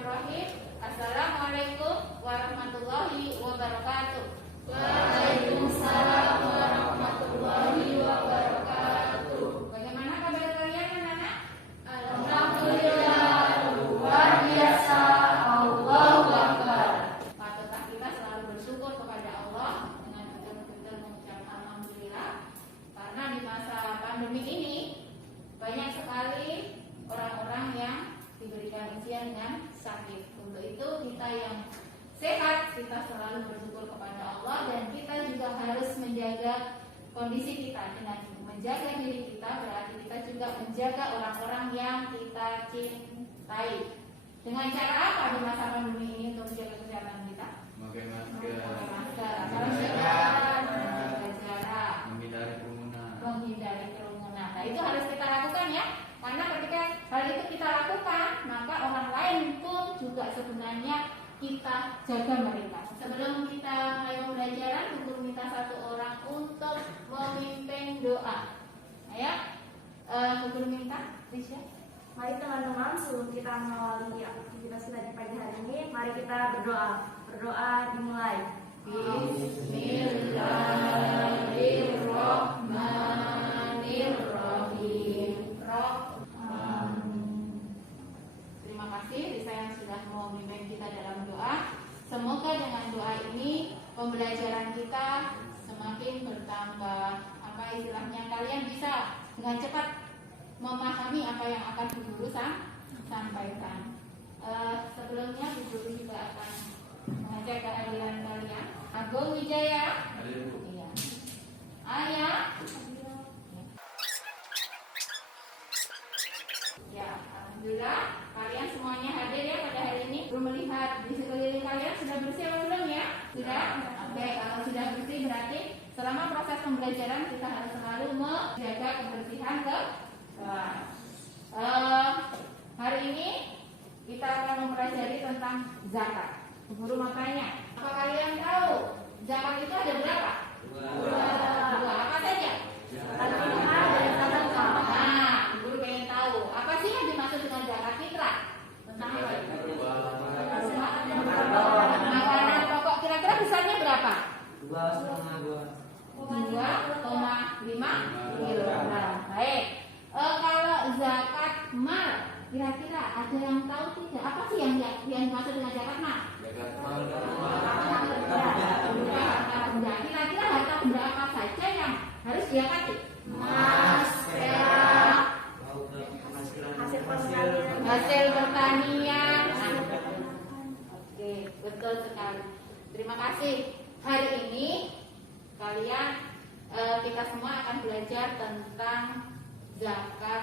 Bismillahirrahmanirrahim. Assalamualaikum warahmatullahi wabarakatuh. Waalaikumsalam warahmatullahi wabarakatuh. Bagaimana kabar kalian anak-anak? Alhamdulillah, luar biasa. Allahu Akbar. Patutlah kita selalu bersyukur kepada Allah dengan betul-betul mengucap alhamdulillah, karena di masa pandemi ini banyak sekali orang-orang yang diberikan ujian dengan sakit. Untuk itu kita yang sehat, kita selalu bersyukur kepada Allah, dan kita juga harus menjaga kondisi kita. Dengan menjaga diri kita berarti kita juga menjaga orang-orang yang kita cintai. Dengan cara apa di masa pandemi ini untuk menjaga kesehatan kita? Pakai Memakai masker, masker, menjaga jarak, menghindari kerumunan. menghindari kerumunan. Nah, itu harus kita lakukan ya. Karena ketika hal itu kita lakukan, maka orang lain pun juga sebenarnya kita jaga mereka. Sebelum kita mulai pembelajaran, guru minta satu orang untuk memimpin doa. Ayo, guru minta, Risha. Mari teman-teman, sebelum kita mengawali aktivitas kita di pagi hari ini, mari kita berdoa. Berdoa dimulai. Bismillahirrahmanirrahim. Terima kasih Risa yang sudah mau memimpin kita dalam doa. Semoga dengan doa ini pembelajaran kita semakin bertambah. Apa istilahnya, kalian bisa dengan cepat memahami apa yang akan Bu Guru sampaikan. Sebelumnya Bu Guru juga akan mengajak kehadiran kalian. Agung Wijaya. Hadir, Bu. Iya. Ayah. Ya, alhamdulillah kalian semuanya hadir ya pada hari ini. Belum melihat di sekeliling kalian sudah bersih atau belum ya? Sudah? Oke, kalau sudah bersih berarti selama proses pembelajaran kita harus selalu menjaga kebersihan kelas. Hari ini kita akan mempelajari tentang zakat. Guru mau tanya, apa kalian tahu zakat itu ada berapa? Dua. Apa saja? Fitrah dan sedekah. Nah, guru pengen tahu apa sih yang dimaksud dengan zakat fitrah? Tentang apa? Makanan pokok kira-kira besarnya berapa? 2,5 kilogram. Baik. Kalau zakat mal, kira-kira ada yang tahu tidak? Apa sih yang dimaksud dengan zakat mal? Kira-kira harta benda apa saja yang harus dizakati? Emas, perak, hasil pertanian. Hasil pertanian. Oke, betul sekali. Terima kasih. Hari ini kalian kita semua akan belajar tentang zakat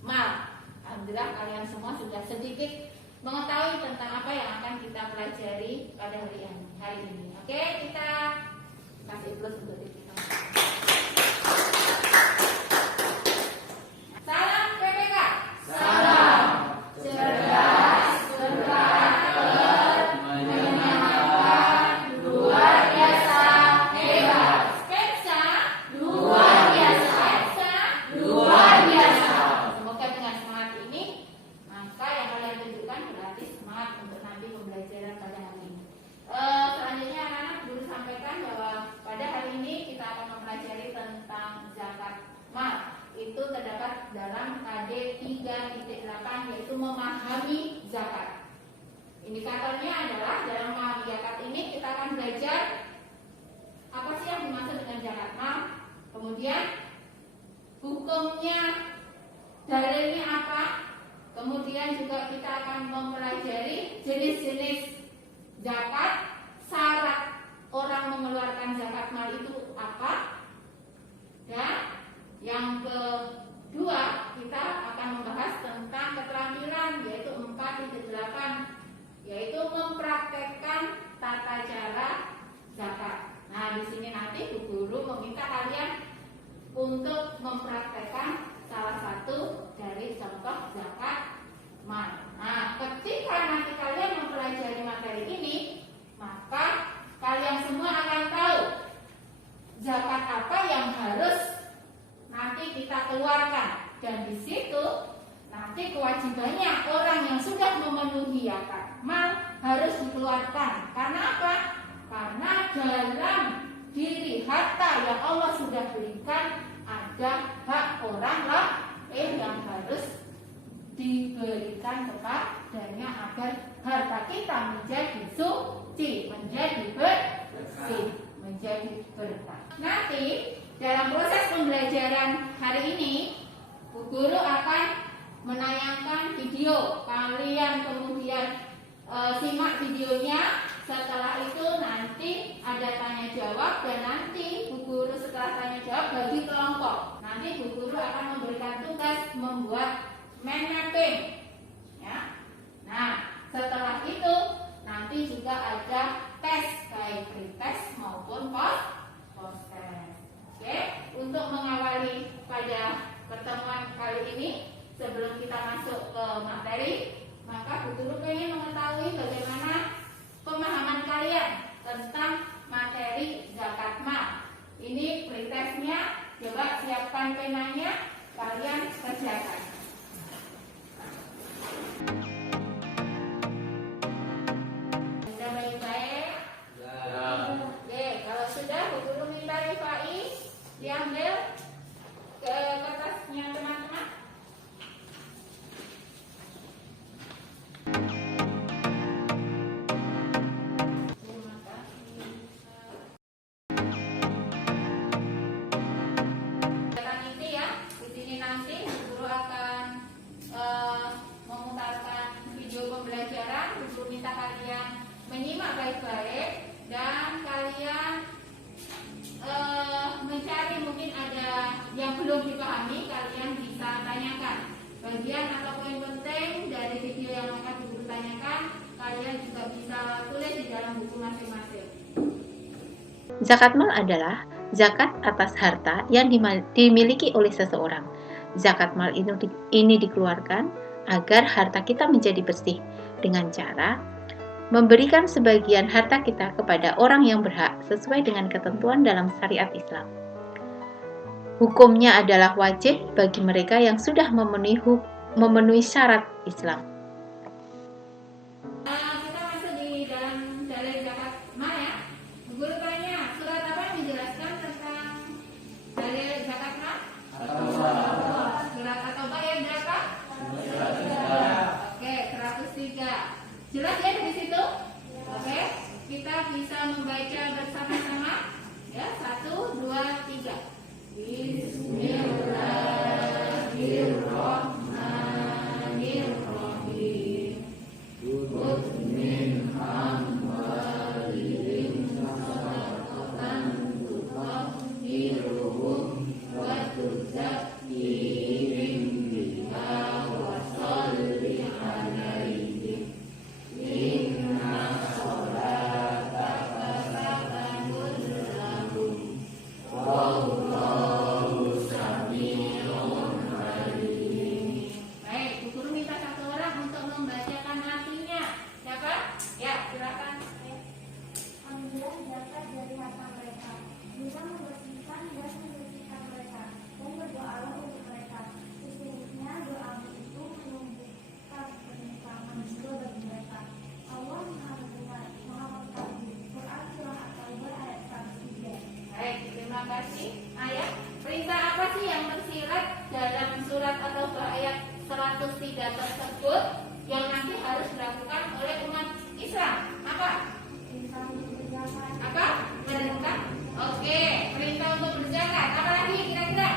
mal. Alhamdulillah kalian semua sudah sedikit mengetahui tentang apa yang akan kita pelajari pada hari ini. Oke, kita kasih plus untuk diri kita. Salam PPK. Salam cerdas, berkarakter, menyenangkan, luar biasa, hebat. Sketsa. Luar biasa, Sketsa. luar biasa. Semoga dengan semangat ini, maka yang kalian tunjukkan berarti semangat untuk nanti pembelajaran pada hari ini. Selanjutnya anak-anak guru sampaikan bahwa pada hari ini kita akan mempelajari tentang zakat mal. Itu terdapat dalam KD 3.8, yaitu memahami zakat. Indikatornya adalah dalam memahami zakat ini kita akan belajar apa sih yang dimaksud dengan zakat mal, kemudian hukumnya, dalilnya apa, kemudian juga kita akan mempelajari jenis-jenis zakat, syarat orang mengeluarkan zakat mal itu apa, dan yang kedua kita akan membahas tentang keterampilan, yaitu 4.8, yaitu mempraktekkan tata cara zakat. Nah, di sini nanti Bu Guru meminta kalian untuk mempraktekkan salah satu dari contoh zakat mal. Nah, ketika nanti kalian mempelajari materi ini, maka kalian semua akan tahu zakat apa yang harus nanti kita keluarkan, dan di situ nanti kewajibannya orang yang sudah memenuhi zakat zakat mal harus dikeluarkan. Karena apa? Karena dalam diri harta yang Allah sudah berikan ada hak orang lain yang harus diberikan kepadanya agar harta kita menjadi suci, menjadi bersih, menjadi berkah. Nanti dalam proses pembelajaran hari ini, Bu Guru akan menayangkan video. Kalian kemudian simak videonya. Setelah itu nanti ada tanya jawab, dan nanti Bu Guru setelah tanya jawab bagi kelompok. Nanti Bu Guru akan memberikan tugas membuat mind mapping, ya. Nah, setelah itu nanti juga ada tes baik pretest maupun post test. Oke, untuk mengawali pada pertemuan kali ini, sebelum kita masuk ke materi, maka Bu Guru ingin mengetahui bagaimana pemahaman kalian tentang materi zakat mal. Ini pretestnya, coba siapkan penanya, kalian kerjakan. Sudah baik-baik? Oke, kalau sudah, Bu Guru minta Rifai diambil ke kertasnya teman-teman. Terima kasih. Nanti ya, di sini nanti Bu Guru akan memutarkan video pembelajaran. Bu Guru minta kalian menyimak baik-baik dan kalian mencari, mungkin ada yang belum dipahami, kalian bisa tanyakan. Bagian atau poin penting dari video yang akan Bu Guru tanyakan, kalian juga bisa tulis di dalam buku masing-masing. Zakat mal adalah zakat atas harta yang dimiliki oleh seseorang. Zakat mal ini dikeluarkan agar harta kita menjadi bersih dengan cara memberikan sebagian harta kita kepada orang yang berhak sesuai dengan ketentuan dalam syariat Islam. Hukumnya adalah wajib bagi mereka yang sudah memenuhi syarat Islam. Kita masuk di dalam dalil zakat mal ya. Bu Guru tanya, surat apa yang menjelaskan tentang dalil zakat mal? Surat At-Taubah ayat berapa? Oke, 103. Jelas ya di situ? Oke, kita bisa membaca bersama-sama. Ya, 1, 2, 3. Bismillahirrahmanirrahim. Khudh min amwalihim sadaqatan tutahhiruhum wa tuzakkihim biha wa sholli alaihim. Inna sholataka sakanun lahum wallahu sami'un alim. Baik, Bu Guru minta satu orang untuk membacakan artinya. Siapa? Ya, silakan. Ambillah zakat dari harta mereka, bisa membersihkan dan membersihkan mereka, dan berdoalah untuk mereka. Sesungguhnya doamu itu menumbuhkan kenikmatan jiwa bagi mereka. Allah Maha Mendengar, Maha Mengetahui. Quran Surah At-Taubah ayat 103. Baik, terima kasih. Ayat perintah apa sih yang tersirat dalam surat atau ayat 103 tersebut yang nanti harus dilakukan oleh umat Islam? Apa? Perintah untuk berzakat. Apa? Perintah. Oke, perintah untuk berzakat. Apa lagi kira-kira?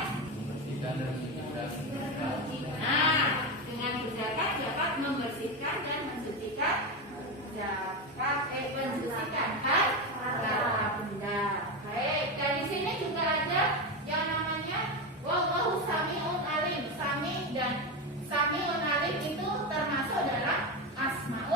Nah, dengan berzakat dapat membersihkan dan mensucikan mensucikan harta benda. Baik, dan di sini juga ada yang namanya wallahu sami'un alim. Sami dan sami'un alim itu termasuk dalam asmaul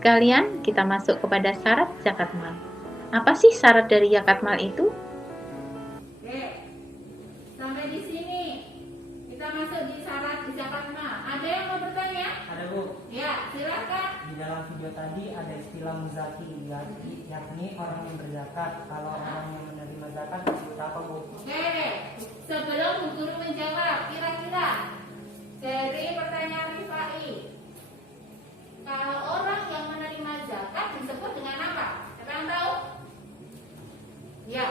sekalian, kita masuk kepada syarat zakat mal. Apa sih syarat dari zakat mal itu? Oke, sampai di sini kita masuk di syarat di zakat mal. Ada yang mau bertanya? Ada Bu, Ya, silakan. di dalam video tadi ada istilah muzaki, yakni orang yang berzakat. Kalau orang yang menerima zakat disebut apa Bu? Oke, sebelum Bu Guru menjawab, kira-kira dari pertanyaan Rifai, kalau orang yang menerima zakat disebut dengan apa? Siapa yang tahu? Ya,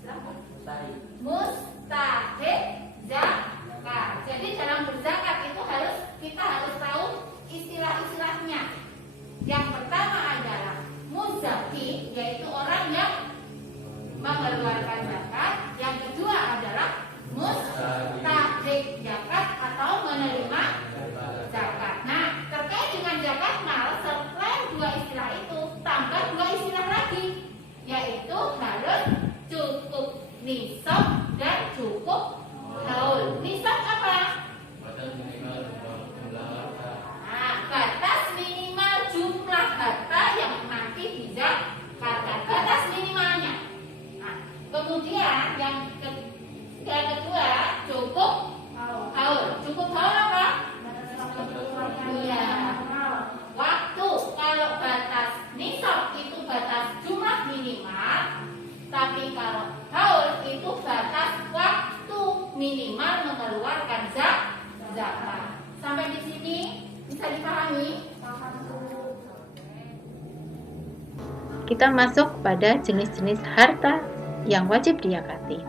silakan. Mustahik. Mustahik zakat. Jadi dalam berzakat itu kita harus tahu istilah-istilahnya. Yang pertama adalah muzaki, yaitu orang yang mengeluarkan zakat. Yang kedua adalah mustahik zakat atau menerima zakat. Nah, terkait dengan zakat mal, selain dua istilah itu, tambah dua istilah lagi, yaitu harus cukup nisab dan cukup haul. Nisab apa? Nah, batas minimal jumlah harta yang nanti dizakatkan, batas minimalnya. Nah, kemudian yang kedua cukup haul. Cukup haul apa? Iya. Waktu. Kalau batas nisab itu batas jumlah minimal, tapi kalau haul itu batas waktu minimal mengeluarkan zakat. Sampai di sini bisa dipahami? Kita masuk pada jenis-jenis harta yang wajib diyakati.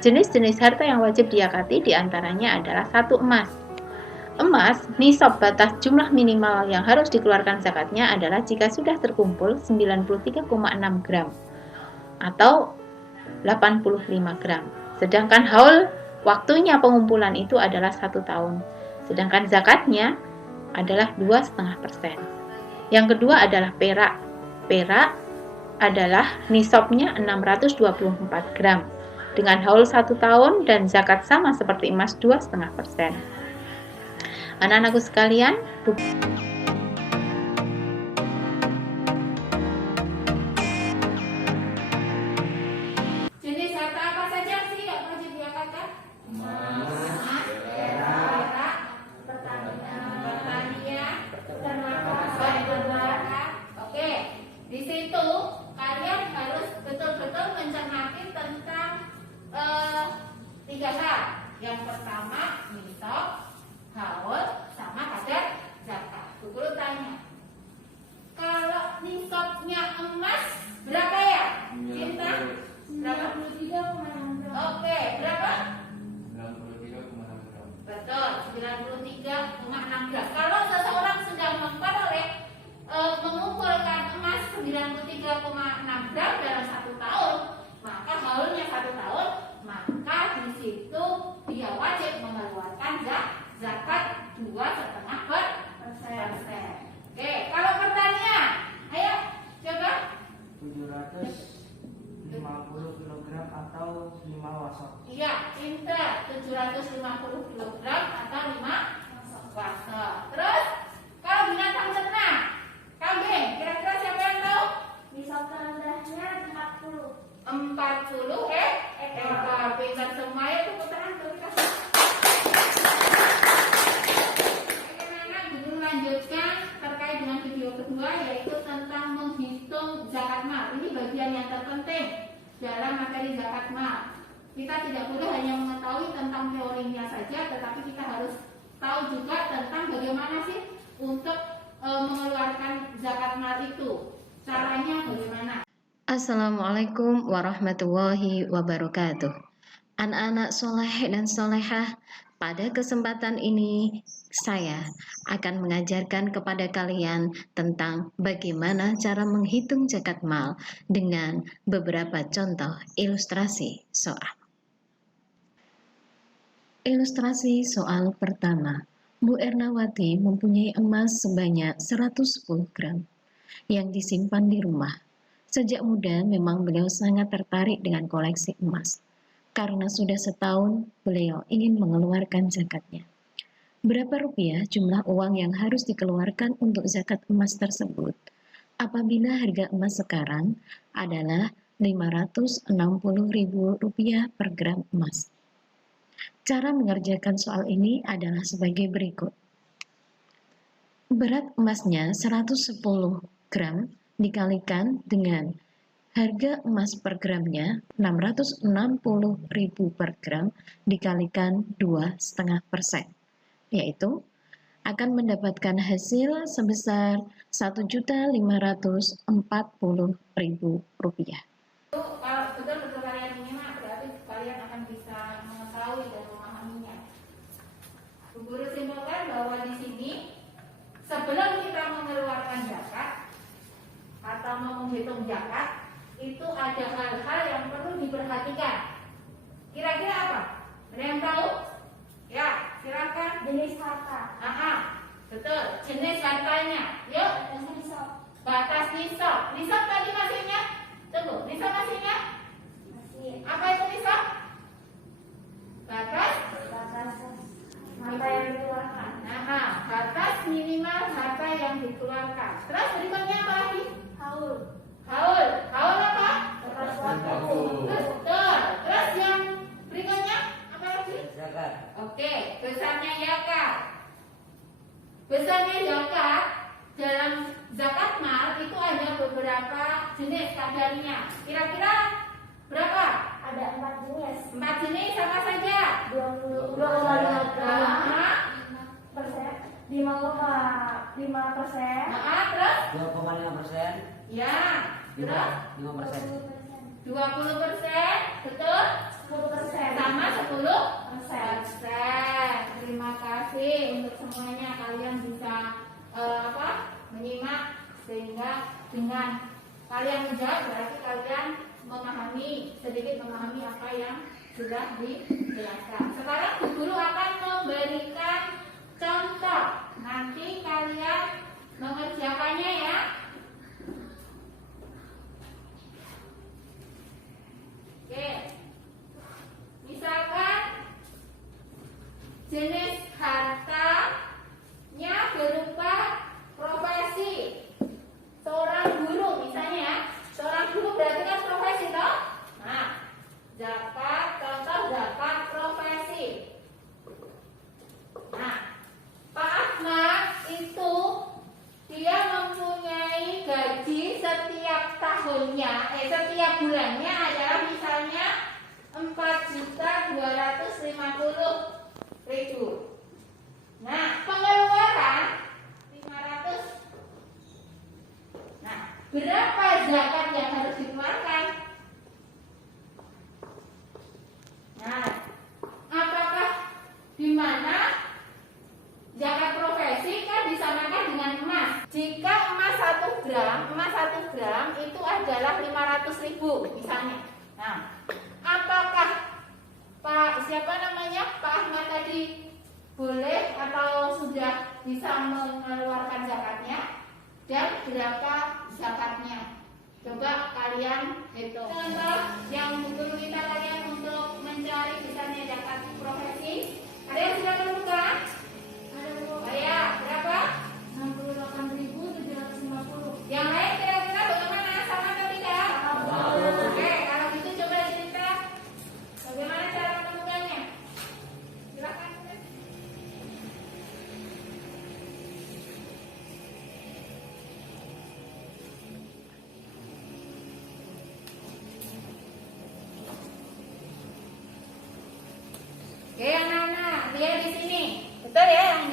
Jenis-jenis harta yang wajib diyakati diantaranya adalah 1. Emas. Emas, nisab batas jumlah minimal yang harus dikeluarkan zakatnya adalah jika sudah terkumpul 93,6 gram atau 85 gram. Sedangkan haul, waktunya pengumpulan itu adalah 1 tahun. Sedangkan zakatnya adalah 2,5%. Yang kedua adalah perak. Perak adalah nisabnya 624 gram dengan haul 1 tahun dan zakat sama seperti emas 2,5%. Anak-anakku sekalian, Jenis harta apa saja sih yang wajib diyakatkan? Emas, perak, pertanian, ternak. Oke, di situ kalian harus betul-betul mencermati tentang 3 hal. Yang pertama, nisab, haul, sama kadar zakat. Guru tanya, kalau nisabnya emas berapa ya? Cinta? Berapa? 93,6 gram. Oke, berapa? 93,6 gram. Betul, 93,6 gram. Kalau seseorang sedang memperoleh mengumpulkan emas 93,6 gram dalam 1 tahun, maka haulnya 1 tahun, maka di situ dia wajib mengeluarkan zakat 2,5%. Oke, kalau pertanian, ayo coba. 750 kg atau 5 wasok. Iya, Indra 750 kg atau 5 wasok. Terus kalau binatang ternak, kambing, kira-kira siapa yang tahu? Nisab terendahnya 40. 40 ekor. Pintar semua ya, tepuk tangan tuh kita. Oke, anak guru lanjutkan terkait dengan video kedua, yaitu tentang menghitung zakat mal. Ini bagian yang terpenting dalam materi zakat mal. Kita tidak boleh hanya mengetahui tentang teorinya saja, tetapi kita harus tahu juga tentang bagaimana sih untuk mengeluarkan zakat mal itu. Caranya bagaimana? Assalamualaikum warahmatullahi wabarakatuh. Anak-anak soleh dan solehah, pada kesempatan ini saya akan mengajarkan kepada kalian tentang bagaimana cara menghitung zakat mal dengan beberapa contoh ilustrasi soal. Ilustrasi soal pertama. Bu Ernawati mempunyai emas sebanyak 110 gram yang disimpan di rumah. Sejak muda memang beliau sangat tertarik dengan koleksi emas. Karena sudah setahun beliau ingin mengeluarkan zakatnya. Berapa rupiah jumlah uang yang harus dikeluarkan untuk zakat emas tersebut? Apabila harga emas sekarang adalah Rp560.000 per gram emas. Cara mengerjakan soal ini adalah sebagai berikut. Berat emasnya 110 gram dikalikan dengan harga emas per gramnya 660.000 per gram dikalikan 2,5%, yaitu akan mendapatkan hasil sebesar Rp1.540.000. Itu kalau betul-betul kalian menyimak, berarti kalian akan bisa mengetahui dan memahaminya. Bu Guru simpulkan bahwa di sini sebelum kita mengeluarkan zakat atau mau menghitung zakat, itu ada hal-hal yang perlu diperhatikan. Kira-kira apa? Ada yang tahu? Ya, silakan. Jenis harta. Betul. Jenis hartanya. Yuk. Batas nisab. Nisab tadi masih ingat? Tunggu, nisab masih ingat? Masih. Apa itu nisab? Batas Harta yang dikeluarkan. batas minimal harta yang dikeluarkan. Terus berikutnya apa lagi? Haul. Haul. Haul apa? Batas waktu. Betul. Terus yang berikutnya apa lagi? Zakat. Oke, besarnya zakat. Besarnya zakat dalam zakat mal itu ada beberapa jenis kadarnya. Kira-kira berapa? Ada 4 jenis. 4 jenis apa saja? 5,5%. Terus? 2,5%. Ya. Terus? 5%. 20%, betul? 10%. Sama 10%. Terima kasih untuk semuanya, kalian bisa menyimak sehingga dengan kalian menjawab berarti kalian sedikit memahami apa yang sudah dijelaskan. Sekarang Bu Guru akan memberikan contoh. Nanti kalian mengerjakannya ya. Oke. Misalkan jenis hartanya berupa profesi. Seorang guru misalnya ya. Seorang guru berarti kan profesi toh? Nah, zakat, contoh zakat profesi. Nah, Pak Ahmad itu dia mempunyai gaji setiap tahunnya, setiap bulannya adalah misalnya 4.250.000. Nah, pengeluaran 500. Nah, berapa zakat yang harus dikeluarkan? Nah, apakah di mana zakat profesi kan disamakan dengan emas? Jika emas 1 gram itu adalah 500.000 misalnya. Nah, apakah Pak Ahmad tadi boleh atau sudah bisa mengeluarkan zakatnya? Dan berapa zakatnya? Coba kalian hitung. Contoh yang guru kita kalian untuk mencari besarnya zakat profesi. Ada yang sudah menemukan? Ada. Berapa? 68.750. Yang lain kira-kira bagaimana? Sama atau tidak? Oke, kalau gitu coba cerita bagaimana cara menemukannya. Silakan. Oke, anak-anak, lihat di sini. Betul ya yang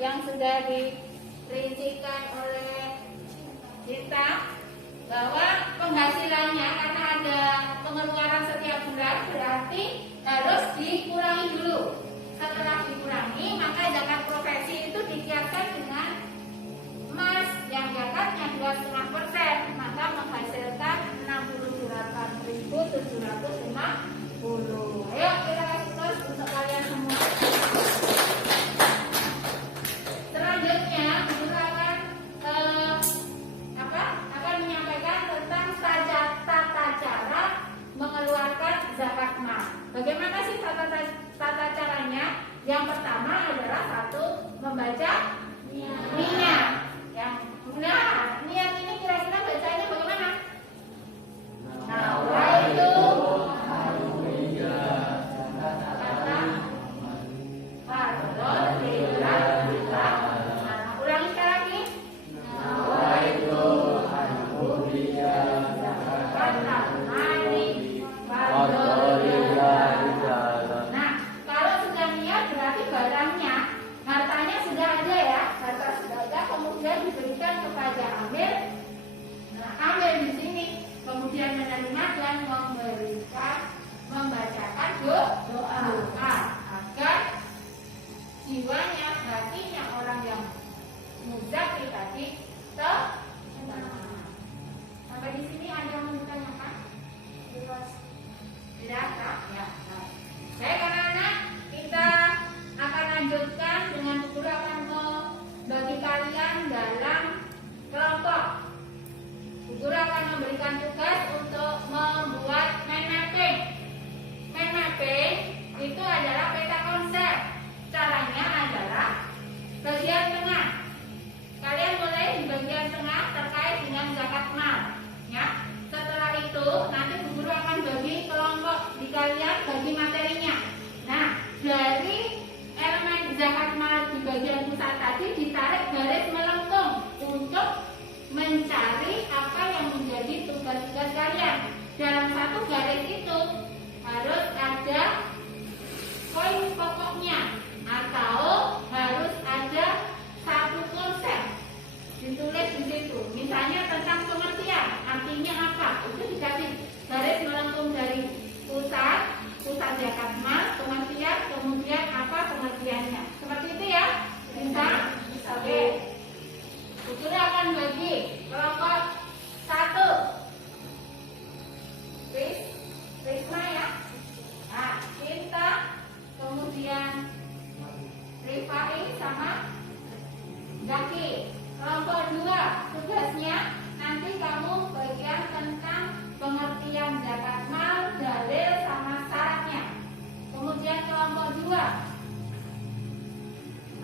yang sudah dirincikan oleh kita bahwa penghasilannya karena ada pengeluaran setiap bulan berarti harus dikurangi dulu. Setelah dikurangi, maka zakat profesi itu dikiaskan dengan emas yang zakatnya 2,5%, maka menghasilkan 68.750. Ayo kita kasih terus untuk kalian semua. Selanjutnya, Guru akan guru akan memberikan tugas untuk membuat mind mapping. Mind mapping itu adalah peta konsep. Caranya adalah bagian tengah. Kalian boleh di bagian tengah terkait dengan zakat mal, ya. Setelah itu nanti Bu Guru akan bagi kelompok di kalian bagi materinya. Nah, dari elemen zakat mal di bagian pusat tadi ditarik garis melengkung untuk mencari apa yang menjadi tugas-tugas kalian. Dalam satu garis itu harus ada poin pokoknya atau harus ada satu konsep ditulis di situ. Misalnya tentang pengertian, artinya apa? Itu dikasih garis melengkung dari pusat zakat mal, pengertian, kemudian apa pengertiannya. Seperti itu ya. Bisa? Oke. Guru akan bagi kelompok 1. Risma ya. Nah, Cinta, kemudian Rifai sama Zaki. Kelompok 2 tugasnya nanti kamu bagian tentang pengertian zakat mal, dalil sama syaratnya. Kemudian kelompok 2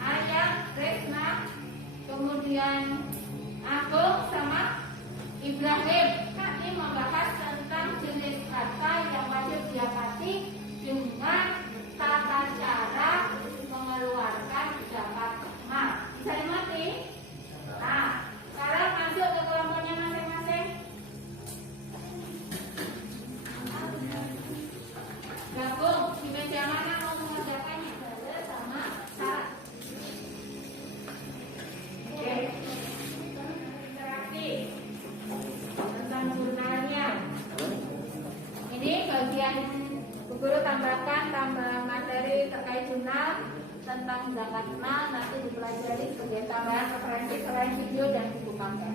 Ayah, Resna, kemudian Agung sama Ibrahim nanti membahas tentang jenis harta yang wajib didapati dengan tata cara mengeluarkan zakat mal. Bisa dimengerti? Nah, sekarang masuk ke kelompoknya masing-masing. Gabung di meja mana mau mengerjakannya? Dalil sama syarat. Oke. Interaksi tentang jurnalnya. Ini bagian Bu Guru tambah materi terkait jurnal tentang zakat mal, nanti dipelajari sebagai tambahan referensi selain video dan buku paket.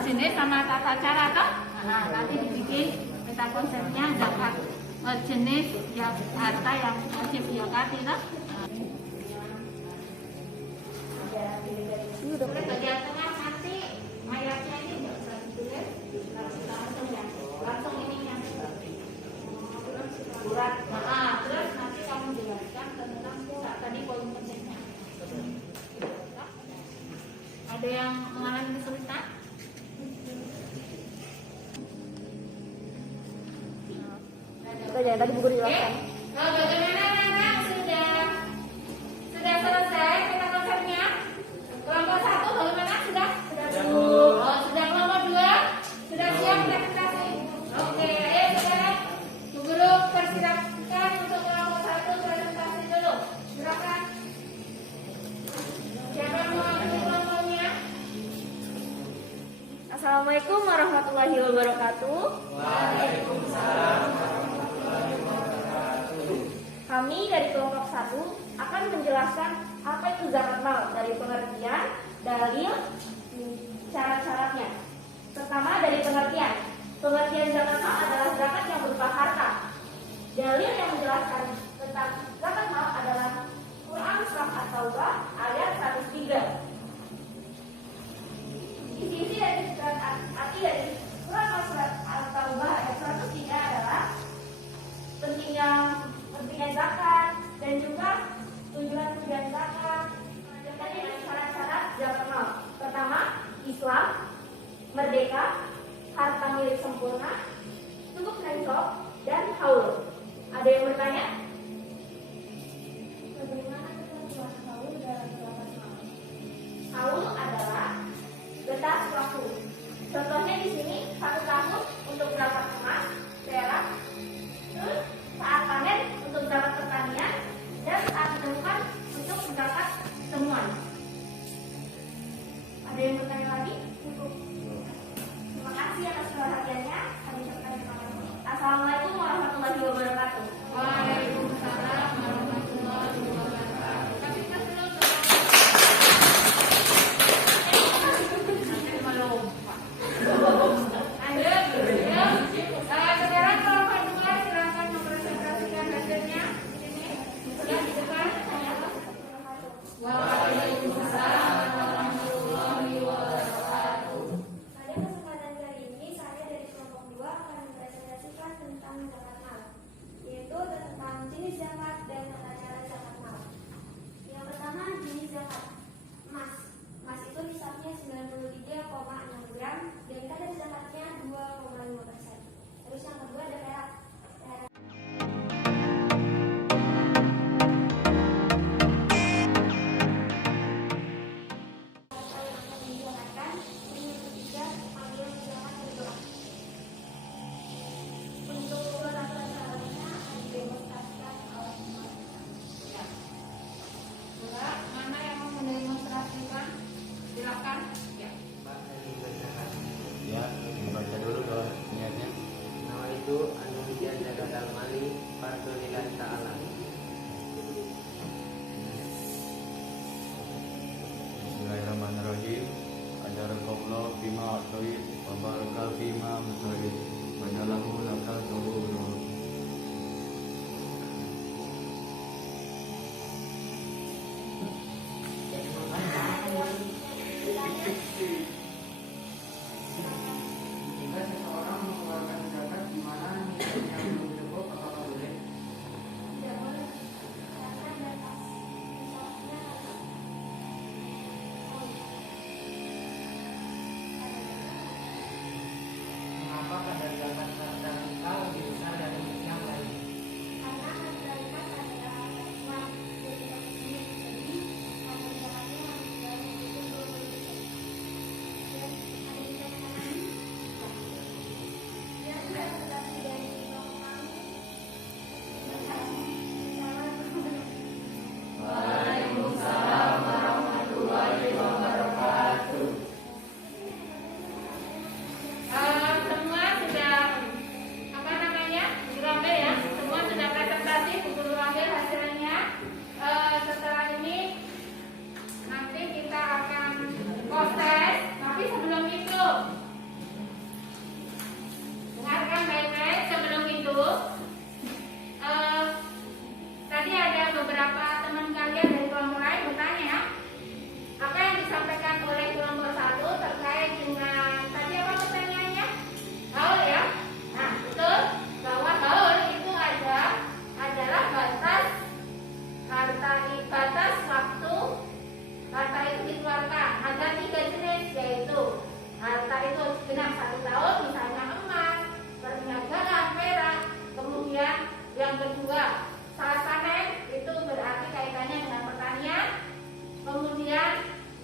Sini sama tata cara toh. Nah, nanti dibikin peta konsepnya zakat jenis yang harta yang wajib didapati toh. Bagian tengah nanti mayatnya ini nggak usah ditulis, langsung ya, langsung ininya surat. Nah, terus nanti kamu jelaskan tentang surat tadi poin pentingnya. Ada yang mengalami kesulitan? Yang tadi Bu Guru jelaskan. Bagaimana anak-anak sudah selesai peta konsepnya? Kelompok 1 bagaimana sudah? Sudah kelompok 2 sudah siap presentasi. Oke, ayo sekarang Bu Guru persilakan untuk kelompok 1 presentasi dulu. Silakan. Siapa yang mau ambil kelompoknya? Assalamualaikum warahmatullahi wabarakatuh. Kami dari kelompok 1 akan menjelaskan apa itu zakat mal dari pengertian, dalil, syarat-syaratnya. Pertama dari pengertian. Pengertian zakat mal adalah zakat yang berupa harta. Dalil yang menjelaskan tentang zakat mal adalah Quran Surah At-Taubah ayat 103. Isi dari arti dari Quran Surah At-Taubah ayat 103 adalah pentingnya zakat dan juga tujuan zakat. Jadi syarat-syarat zakat mal. Pertama, Islam, merdeka, harta milik sempurna, cukup nisab dan haul. Ada yang bertanya? Bagaimana ketentuan haul dalam zakat mal? Haul adalah getah waktu. Contohnya di sini 1 tahun untuk zakat emas, perak, terus saat panen untuk zakat pertanian, dan saat menemukan untuk zakat temuan. Ada yang bertanya lagi? Cukup. Terima kasih atas perhatiannya. Kami ucapkan terima kasih. Assalamualaikum warahmatullahi wabarakatuh. Waalaikumsalam. fima masarin wajalahu lakal tawur. Jika seseorang mengeluarkan zakat di mana nilainya belum cukup, apakah boleh? Tidak boleh. Karena batas nisabnya Mengapa kadar zakat harta kita lebih besar dari yang lain? karena harta zakat adalah harta uang yang tidak resmi. Jadi harta zakatnya harus dalam bentuk 20%. Dan ada yang dikatakan yang tidak terdaftar dari uang kami. Waalaikumsalam warahmatullahi wabarakatuh. Semua sudah apa namanya diambil ya, semua sudah presentasi buku ambil hasilnya. Setelah ini nanti kita akan proses, tapi sebelum itu dengarkan baik-baik. Sebelum itu tadi ada beberapa teman kalian dari kelompok lain bertanya apa yang disampaikan oleh kelompok 1 terkait dengan tadi apa pertanyaannya? Haul ya? Nah, betul bahwa haul itu adalah batas batas waktu harta itu dikeluarkan. Ada 3 jenis, yaitu harta itu genap 1 tahun, misalnya emas, perniagaan, perak. Kemudian yang kedua sasanen, itu berarti kaitannya dengan pertanian. Kemudian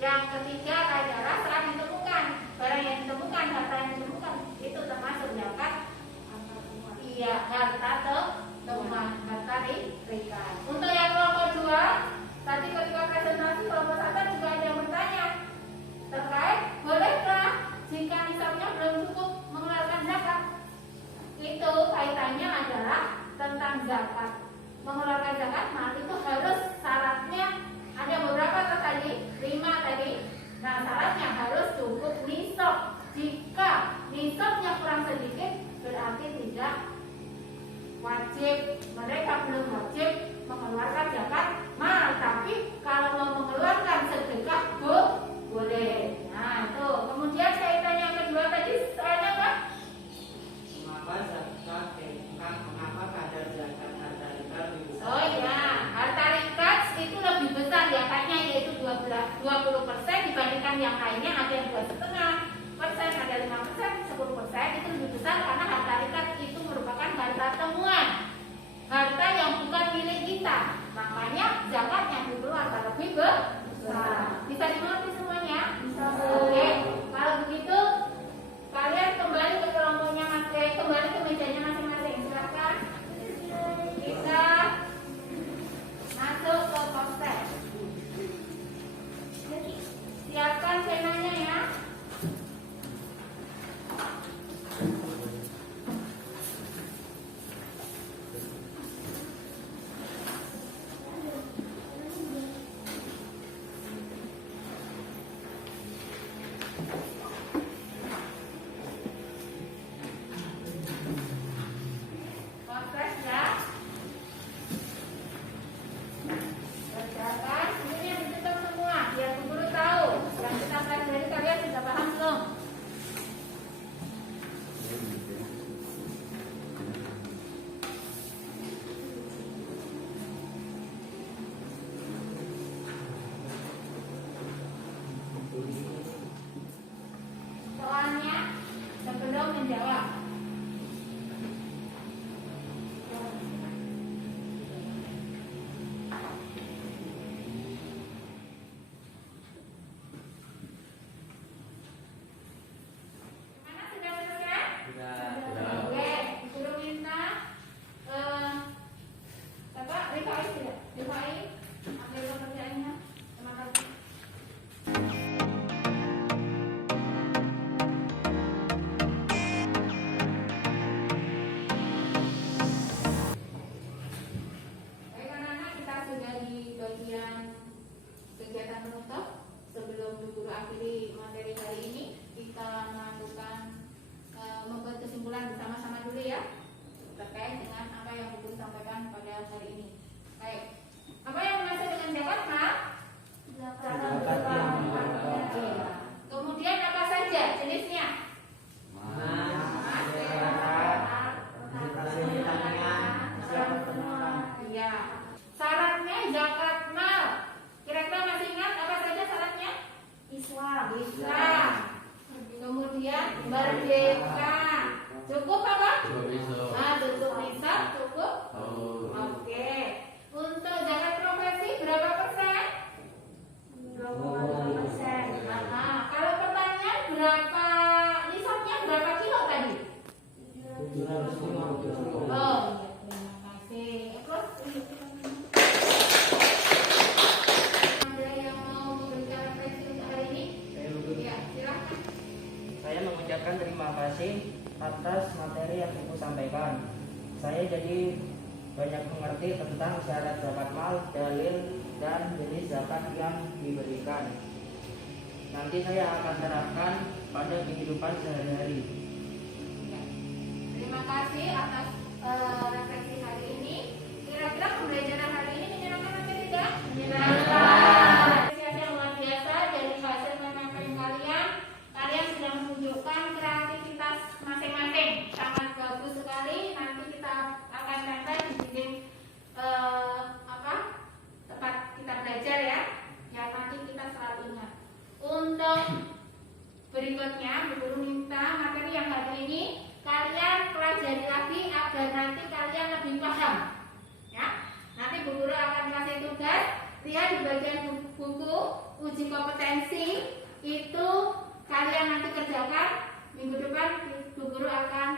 yang ketiga adalah setelah ditemukan, barang yang ditemukan, harta yang ditemukan, itu termasuk zakat. Iya, harta temuan, harta ringan. Untuk yang kelompok 2, tadi ketika presentasi kelompok 1 juga ada yang bertanya terkait bolehkah jika nisabnya belum cukup mengeluarkan zakat. Itu kaitannya adalah tentang zakat. Mengeluarkan zakat, nah itu harus syaratnya ada beberapa tadi, 5 tadi. Nah, syaratnya harus cukup nisab. Jika nisabnya kurang sedikit, berarti tidak wajib. Mereka belum wajib mengeluarkan zakat mal, tapi kalau mau mengeluarkan sedekah boleh. Nah, itu. Kemudian kaitannya yang kedua tadi soalnya apa? Mengapa kadar zakat harta kita lebih besar? Oh iya, harta rikat itu lebih besar zakatnya, yaitu 20% dibandingkan yang lainnya. Ada yang 2,5%, ada 5%, 10%. Itu lebih besar karena harta rikat itu merupakan harta temuan, harta yang bukan milik kita. Makanya zakat yang dikeluarkan lebih besar. Bisa dimengerti semuanya? Bisa. bisa. Cukup apa? Coba bisa. Cukup bisa, cukup. Oh. Oke. Untuk zakat profesi berapa persen? 20%. Kalau pertanyaan berapa nisabnya berapa kilo tadi? 750 kilo. Oh, terima kasih. Terus ada yang mau memberikan refleksi untuk hari ini? Ya, silakan. Saya mengucapkan terima kasih atas materi yang Ibu sampaikan. Saya jadi banyak mengerti tentang syarat zakat mal, dalil, dan jenis zakat yang diberikan. Nanti saya akan terapkan pada kehidupan sehari-hari. Ya. Terima kasih atas refleksi hari ini. Kira-kira pembelajaran hari ini menyenangkan atau tidak? Menyenangkan. Apresiasi yang luar biasa dari hasil penyampaian kalian. Kalian sudah menunjukkan kreativitas masing-masing. Sangat bagus sekali. Nanti kita akan tempel di dinding tempat kita belajar ya. Ya nanti kita selalu ingat. Untuk berikutnya, Bu Guru minta materi yang hari ini kalian pelajari lagi agar nanti kalian lebih paham. Ya, nanti Bu Guru akan kasih tugas. Lihat di bagian buku uji kompetensi itu kalian nanti kerjakan. Minggu depan Bu Guru akan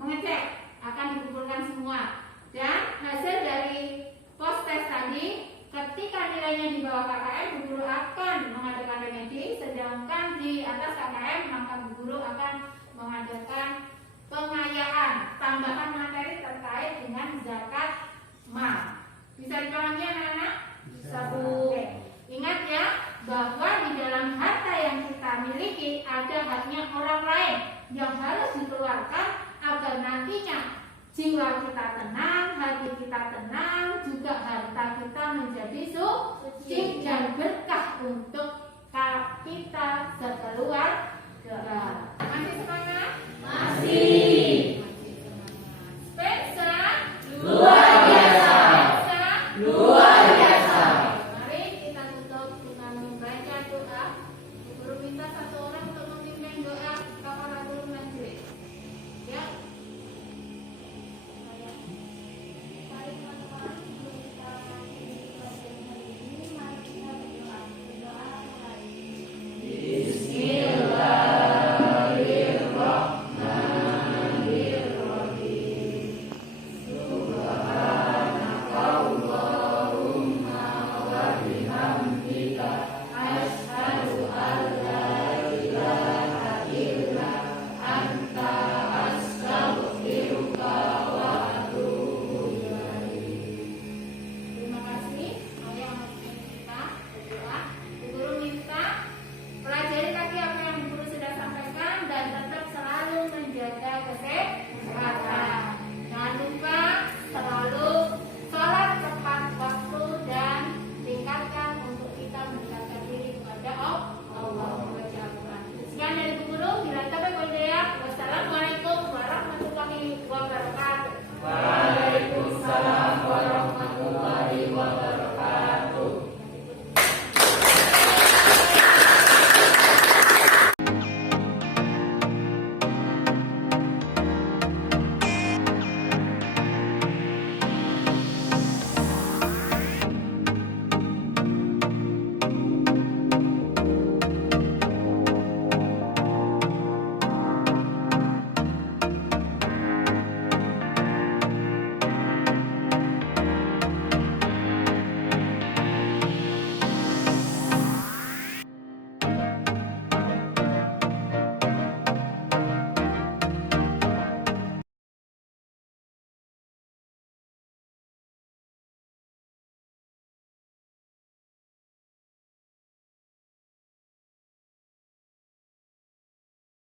mengecek, akan dikumpulkan semua. Dan hasil dari post test tadi, ketika nilainya di bawah KKM, Bu Guru akan mengadakan remedi, sedangkan di atas KKM maka Bu Guru akan mengadakan pengayaan, tambahan materi terkait dengan zakat mal. Bisa dipahami anak-anak? Bisa Bu. Oke. Ingat ya, bahwa di dalam harta yang kita miliki ada haknya orang lain yang